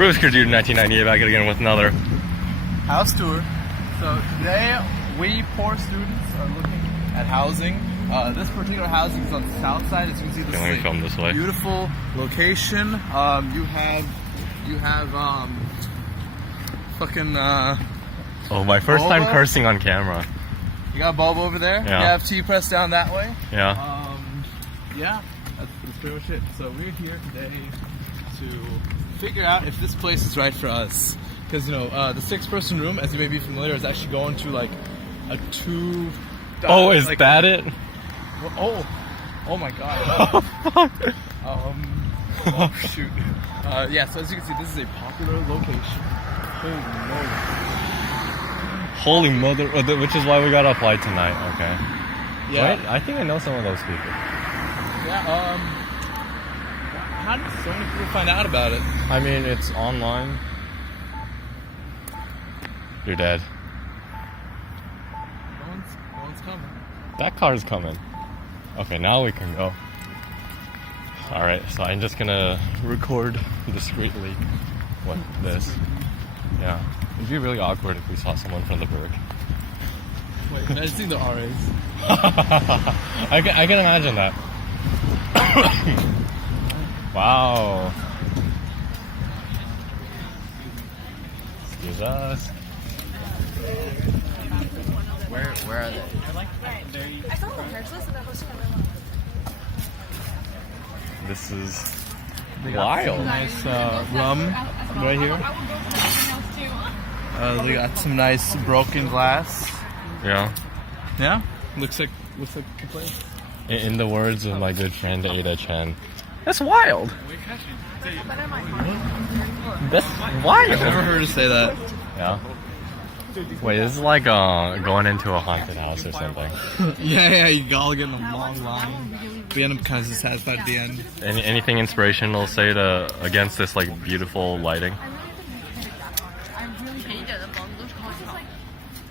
Rooster Dude 1998 back again with another house tour. So today we poor students are looking at housing. This particular housing is on the south side. As you can see, this is film this way. Beautiful location. You have fucking oh, my first time Boba. cursing on camera. You got a bulb over there. Yeah. You have T press down that way. Yeah. Yeah, that's pretty much it. So we're here today to figure out if this place is right for us. Because, you know, the 6-person room, as you may be familiar, is actually going to like a 2... Oh, is that it? Oh my god. Oh shoot. Yeah, so as you can see, this is a popular location. Holy mother, which is why we gotta apply tonight, okay. Yeah. Right? I think I know some of those people. Yeah, how did so many people find out about it? I mean, it's online. You're dead. No one's coming. That car's coming. Okay, now we can go. Alright, so I'm just gonna record discreetly what this. Yeah. It'd be really awkward if we saw someone from the Berg. Wait, I just think they're RAs. I can imagine that. Wow. Excuse us. Where are they? I saw the Craigslist and that was kind of. This is They got wild. some nice rum right here. They got some nice broken glass. Yeah. Yeah, looks like a place. In the words of my good friend Ada Chen, that's wild. That's wild. I've never heard her say that. Yeah. Wait, this is like going into a haunted house or something. Yeah, you all get in a long line. We end up kind of dissatisfied at the end. Anything inspirational say against this like beautiful lighting?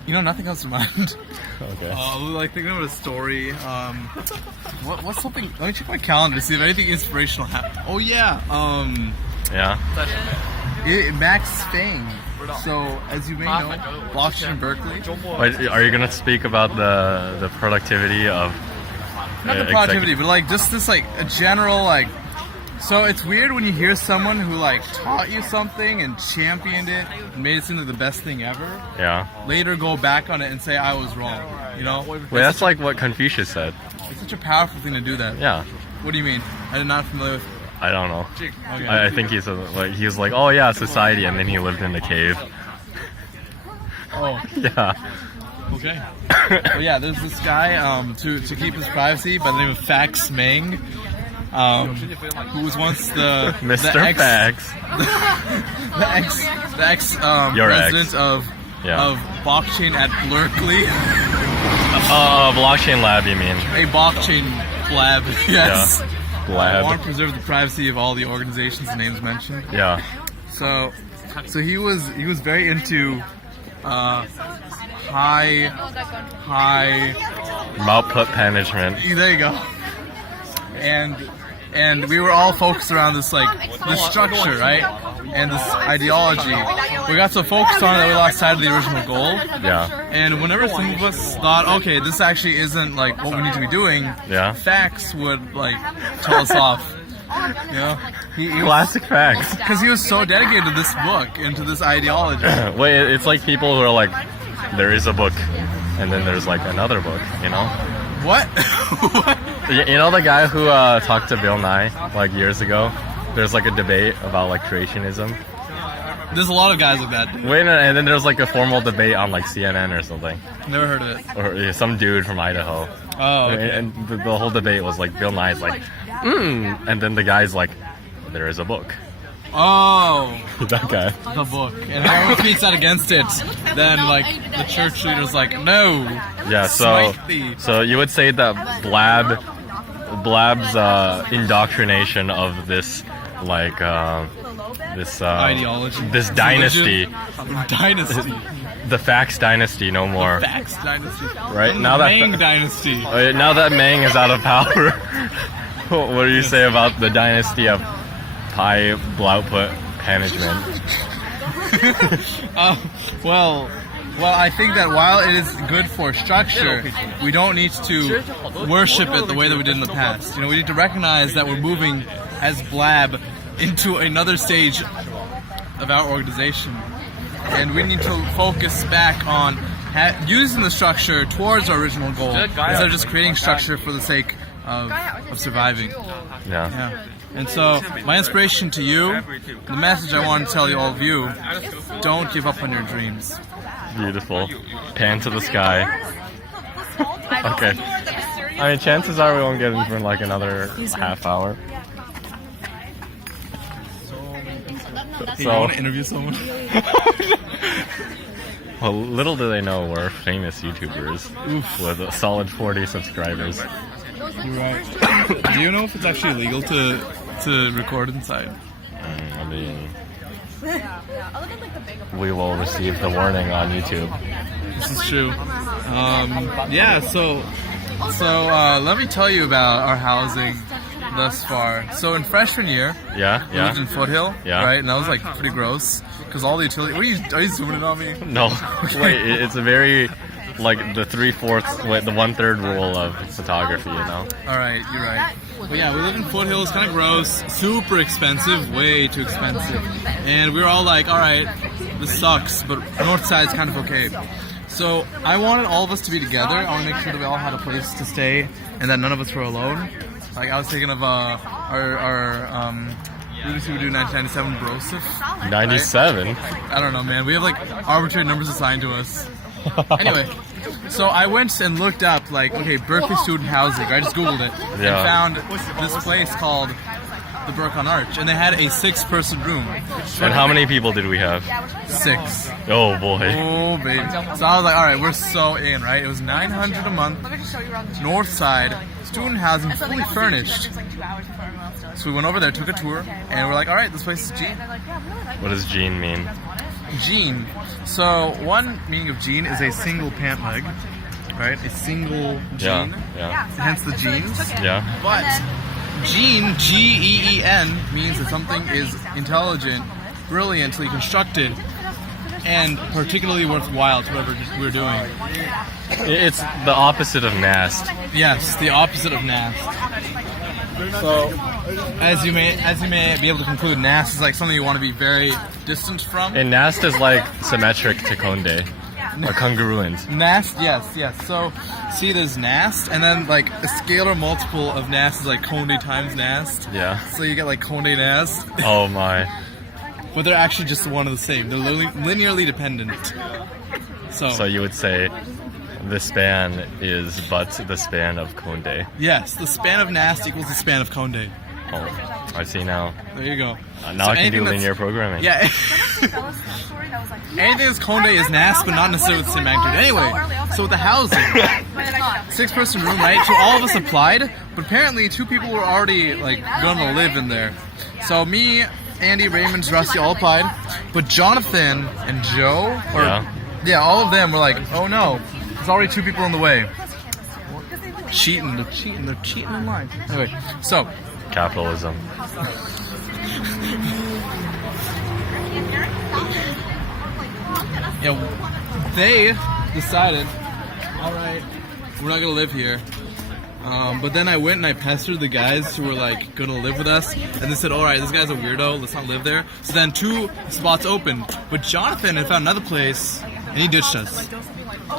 You know, nothing comes to mind. Okay. Like thinking of a story. What's something? Let me check my calendar to see if anything inspirational happened. Oh yeah. Yeah. Max Fang. So as you may know, blockchain in Berkeley. Wait, are you gonna speak about the productivity of? Not the productivity, but like just this like a general like. So it's weird when you hear someone who like taught you something and championed it and made it seem like the best thing ever. Yeah. Later go back on it and say I was wrong. You know? Wait, that's like what Confucius said. It's such a powerful thing to do that. Yeah. What do you mean? I'm not familiar with. I don't know. Okay. I think he was like, oh yeah, society, and then he lived in the cave. Oh. Yeah. Okay. Well, yeah, there's this guy to keep his privacy by the name of Fax Meng, who was once the Mr. the ex, Fax. the ex Your president ex. of blockchain at Berkeley. Blockchain lab, you mean? A blockchain lab. Yes. Yeah. I Lab. want to preserve the privacy of all the organizations and names mentioned. Yeah. So he was very into high Output management. there you go. And we were all focused around this this structure, right? And this ideology. We got so focused on it that we lost sight of the original goal. Yeah. And whenever some of us thought, okay, this actually isn't like what we need to be doing, Yeah. Facts would like tell us off. You know? Classic facts. Because he was so dedicated to this book and to this ideology. Wait, it's like people who are like, there is a book, and then there's like another book, you know? What? What? You know the guy who talked to Bill Nye like years ago? There's like a debate about like creationism. There's a lot of guys like that. Wait, and then there's like a formal debate on like CNN or something, Never heard of it. or some dude from Idaho. Oh, okay. And the whole debate was like Bill Nye's like, and then the guy's like, there is a book. Oh, That guy. the book. And whoever speaks out against it, then like the church leader's like, no. Yeah. So Smite thee. so you would say that Blab's indoctrination of this like this Ideology. this dynasty, Dynasty. the Fax dynasty, no more. Fax dynasty. Right now that Ming dynasty. now that Meng is out of power, what do you say about the dynasty of high output management? Well, I think that while it is good for structure, we don't need to worship it the way that we did in the past. You know, we need to recognize that we're moving as Blab into another stage of our organization, and we need to focus back on using the structure towards our original goal instead of just creating structure for the sake of surviving. Yeah. And so, my inspiration to you, the message I want to tell you, all of you, don't give up on your dreams. Beautiful. Pan to the sky. Okay. I mean, chances are we won't get in for like another half hour. Hey, you want to interview someone? Well, little do they know we're famous YouTubers with a solid 40 subscribers. Right. Do you know if it's actually legal to record inside? I mean, we will receive the warning on YouTube. This is true. Yeah, so let me tell you about our housing thus far. So in freshman year, we lived in Foothill, right? And that was like pretty gross because all the utilities. Are you zooming in on me? No, wait. It's a very like the 3/4, wait, the 1/3 rule of photography. You know. All right, you're right. But yeah, we live in Foothill. It's kind of gross, super expensive, way too expensive. And we were all like, all right, this sucks, but North Side's kind of okay. So I wanted all of us to be together. I want to make sure that we all had a place to stay and that none of us were alone. Like I was thinking of our we would do 1997 Brosif. 97. Right? I don't know, man. We have like arbitrary numbers assigned to us. Anyway, so I went and looked up like, okay, Berkeley student housing. I just googled it and found this place called the Berkeley Arch, and they had a 6-person room. And how many people did we have? 6. Oh boy. Oh baby. So I was like, all right, we're so in, right? It was $900 a month. North Side student housing, fully furnished. So we went over there, took a tour, and we're like, all right, this place is Gene. What does Gene mean? Gene. So one meaning of Gene is a single pant leg, right? A single gene. Yeah. Hence the jeans. Yeah. But Gene, G-E-E-N, means that something is intelligent, brilliantly constructed, and particularly worthwhile to whatever we're doing. It's the opposite of NAST. Yes, the opposite of NAST. So, as you may be able to conclude, NAST is like something you want to be very distant from. And NAST is like symmetric to Conde. Or congruent. NAST, yes. So, see, there's NAST, and then like a scalar multiple of NAST is like Conde times NAST. Yeah. So you get like Conde NAST. Oh my. But they're actually just one and the same. They're linearly dependent. So you would say the span is but the span of Conde. Yes, the span of NAST equals the span of Conde. Oh, I see now. There you go. Now So I can do anything linear programming. Yeah. Anything that's Conde is NAST, but not necessarily the same magnitude. Anyway, so with the housing, 6-person room, right? So all of us applied, but apparently 2 people were already like gonna live in there. So me, Andy, Raymond, Rusty all applied, but Jonathan and Joe, all of them were like, oh no, there's already 2 people in the way. They're cheating in line. Anyway, so. Capitalism. Yeah, they decided, all right, we're not gonna live here. But then I went and I pestered the guys who were like gonna live with us, and they said, all right, this guy's a weirdo, let's not live there. So then 2 spots opened, but Jonathan had found another place, and he ditched us.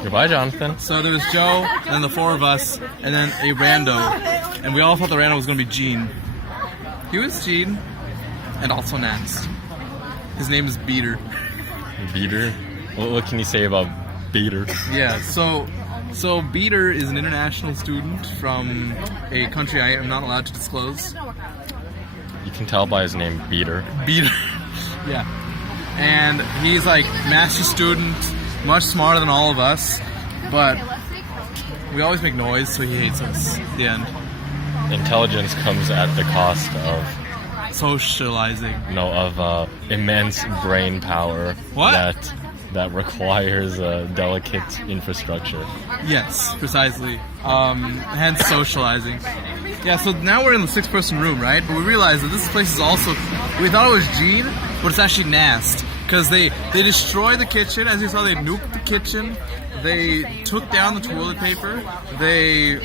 Goodbye, Jonathan. So there was Joe, and then the 4 of us, and then a rando, and we all thought the rando was gonna be Gene. He was Gene, and also Nance. His name is Beater. Beater? What can you say about Beater? Yeah, so Beater is an international student from a country I am not allowed to disclose. You can tell by his name, Beater. Beater. Yeah. And he's like master student, much smarter than all of us, but we always make noise, so he hates us at the end. Intelligence comes at the cost of socializing. No, of immense brain power. What? That requires a delicate infrastructure. Yes, precisely. Hence socializing. Yeah, so now we're in the 6-person room, right? But we realized that this place is also... We thought it was Gene, but it's actually NAST because they destroy the kitchen. As you saw, they nuked the kitchen. They took down the toilet paper. They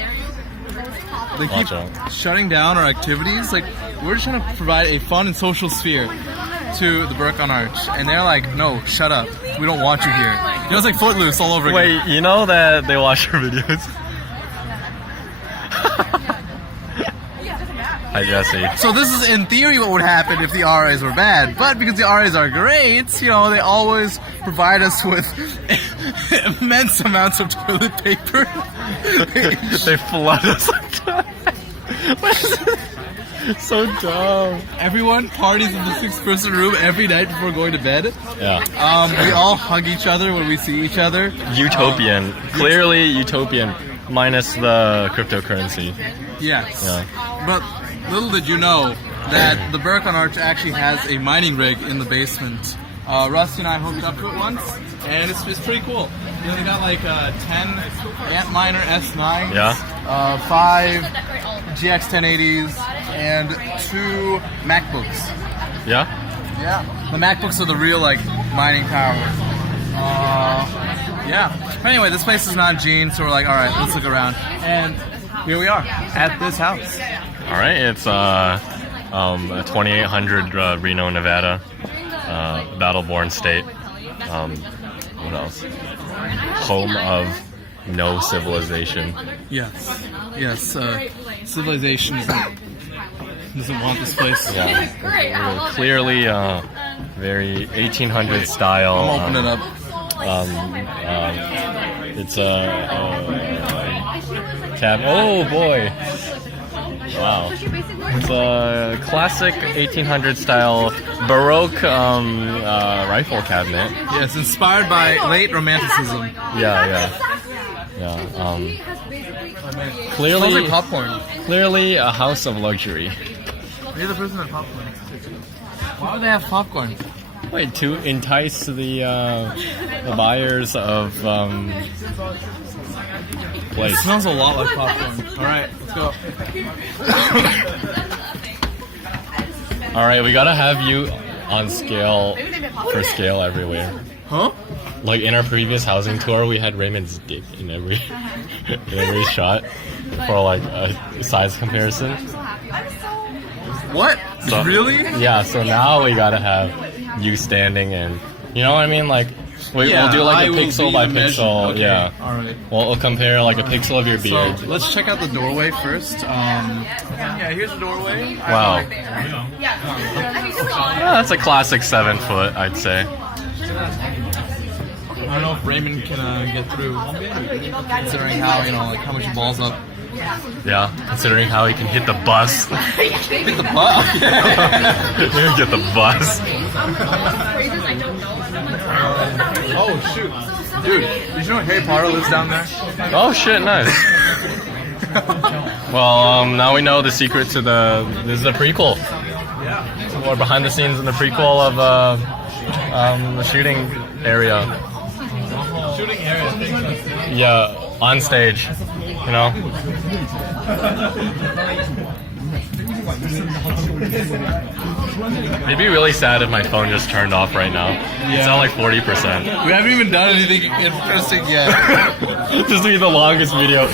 keep shutting down our activities. Like, we're just trying to provide a fun and social sphere to the Berkeley Arch, and they're like, no, shut up. We don't want you here. You know, it's like Footloose all over again. Wait, you know that they watch your videos? Hi, Jesse. So this is in theory what would happen if the RAs were bad, but because the RAs are great, you know, they always provide us with immense amounts of toilet paper. They flood us like that. So dumb. Everyone parties in the 6-person room every night before going to bed. Yeah. We all hug each other when we see each other. Utopian. Clearly utopian. Minus the cryptocurrency. Yes. Yeah. But little did you know that the Berkeley Arch actually has a mining rig in the basement. Rusty and I hooked up to it once, and it's pretty cool. You know, they got like 10 Antminer S9s, Yeah. 5 GX 1080s, and 2 MacBooks. Yeah? Yeah. The MacBooks are the real, like, mining power. Yeah. But anyway, this place is not Gene, so we're like, alright, let's look around. And here we are, at this house. Alright, it's 2800 Reno, Nevada. Battleborn State. What else? Home of no civilization. Yes. Yes, civilization doesn't want this place. Yeah. Clearly, very 1800 style. I'm opening it up. It's a cab. Oh boy! Wow. It's a classic 1800 style Baroque rifle cabinet. Yeah, it's inspired by late Romanticism. Yeah. Clearly, Smells like popcorn. Clearly a house of luxury. You're the person that popcorn. Why would they have popcorn? Wait, to entice the buyers of place. It smells a lot like popcorn. Alright, let's go. Alright, we gotta have you on scale for scale everywhere. Huh? Like in our previous housing tour, we had Raymond's dick in every shot for like a size comparison. What? So, really? Yeah. So now we gotta have you standing and you know what I mean, like. We'll do like a pixel by pixel. Okay. Yeah. Alright. We'll compare like a pixel of your beard. So let's check out the doorway first. Yeah, here's the doorway. Wow. Yeah, that's a classic 7 foot, I'd say. I don't know if Raymond can get through, considering how, you know, like how much he balls up. Yeah, considering how he can hit the bus. Hit the bus? Get the bus. Oh shoot. Dude, did you know Harry Potter lives down there? Oh shit, nice. Well, now we know the secret to this is the prequel. Yeah. Or behind the scenes in the prequel of the shooting area. Shooting area. Yeah, on stage, you know. It'd be really sad if my phone just turned off right now. It's at like 40%. We haven't even done anything interesting yet. This will be the longest video.